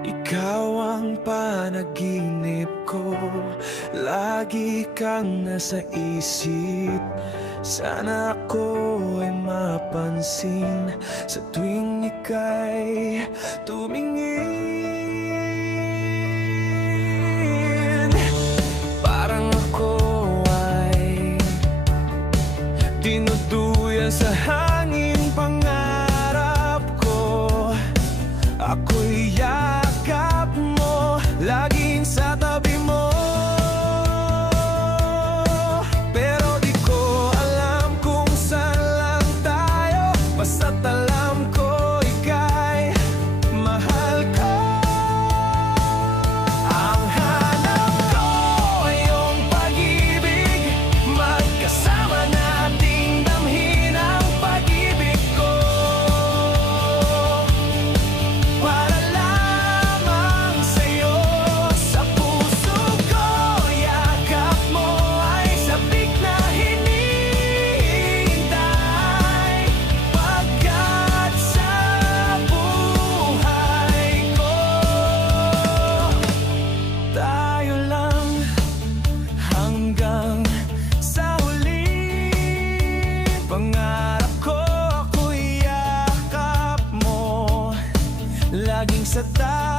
Ikaw ang panaginip ko, lagi kang nasa isip. Sana ako ay mapansin sa tuwing ika'y tumingin. Parang ako ay tinutuyan sa hangin, pangarap ko ako'y yakap mo, laging sa tabi mo. Pero di ko alam kung saan lang tayo, basta't alam ko ika'y mahal ko. Ang hanap ko ay iyong pag-ibig, magkasama nating damhin ang pag-ibig ko. Para lamang sa'yo, sa puso ko, yakap mo ay sabik na hinihintay. Pagkat sa buhay ko, tayo lang hanggang sa huli. Pangarap ko ako'y yakap mo, laging sa tabi